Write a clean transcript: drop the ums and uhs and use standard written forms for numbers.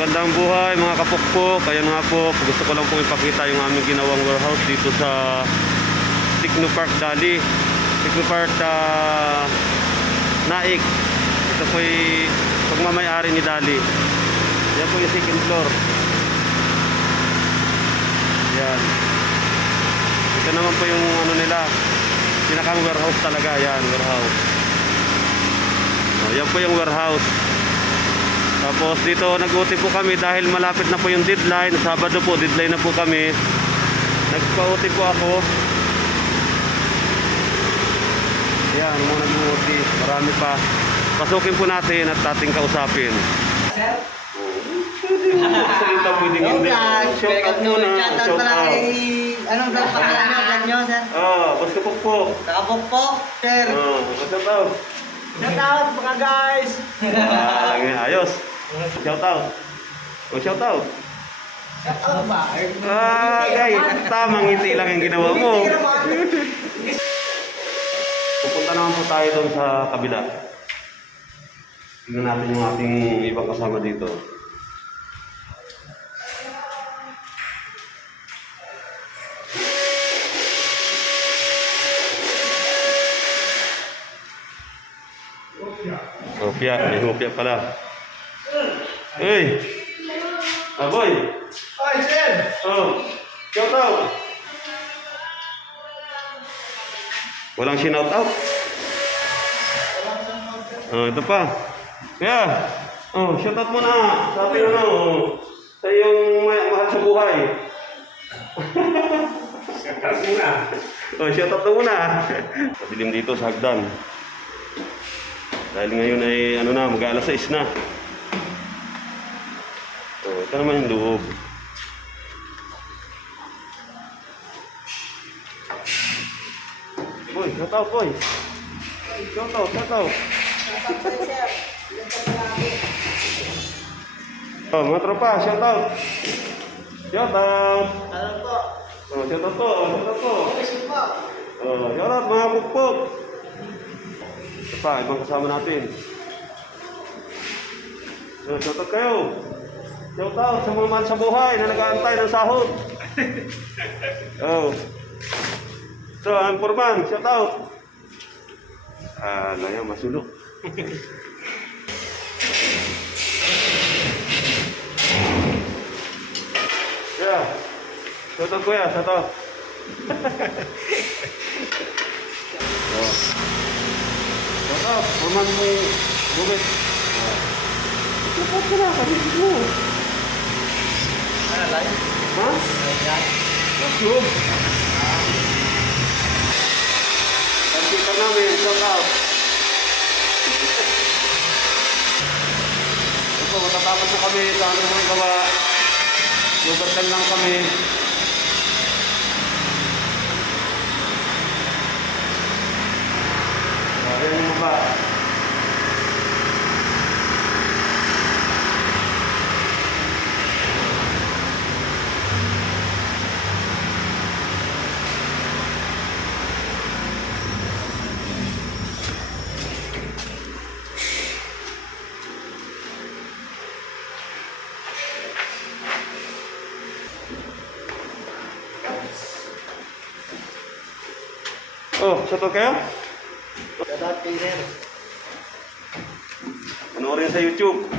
Magandang buhay mga kapukpok. Kaya nga po, gusto ko lang pong ipakita yung aming ginawang warehouse dito sa Technopark Dali. Technopark Naik. Ito po yung pagmamayari ni Dali. Yan po yung second floor. Yan. Ito naman po yung ano nila, pinakang warehouse talaga. Yan, warehouse. Yan po yung warehouse. Tapos dito nag-uti po kami dahil malapit na po yung deadline. Sabado po, deadline na po kami. Nagpa-uti po ako. Ayan, mga nag-uti. Marami pa. Pasukin po natin at ating kausapin. Sir? Salita pwedeng hindi. Shout out muna. Shout out. Anong vlog pangalan nyo? Vlog nyo, sir? Basta pukpok. Nakapukpok, sir. Shout out. Shout out mga guys! Ayos. Shout out. Shout out. Shout out ba? Guys, tamang ngiti lang yung ginawa mo. Pupunta naman po tayo doon sa kabila. Tingnan natin yung ating ibang kasama dito. Hopya, may hopya pala. Hey! Boy! Oy, sir! Shout out! Walang shout out? Ito pa. Yeah! Shout out muna sa ating sa iyong mahal sa buhay. Shout out muna. Shout out muna. Madilim dito sa hagdan. Dahil ngayon ay mag-alas 6 na. Ito naman yung loob. Boy, shout out boy. Shout out, shout out. Mga tropa, shout out. Shout out. Alam po. Shout out po, shout out po. Shout out mga pukpok. Ito pa, ibang kasama natin. Shout out kayo. Shout out sa mga mahal sa buhay na nag-aantay ng sahod. So, ang Purman, shout out. Ngayon, masulok. Yeah. Shout out kuya, shout out. Shout out, Purman mo bukit. Shout ka na, kami mo. Ano lang? Ha? YouTube. Kita namin, shout out. Ito, matatapos na kami sa aming mga gawa. Lubertan lang kami. Ayan yung mga. Shout out kayo? Shout out, sir. Panoorin sa YouTube.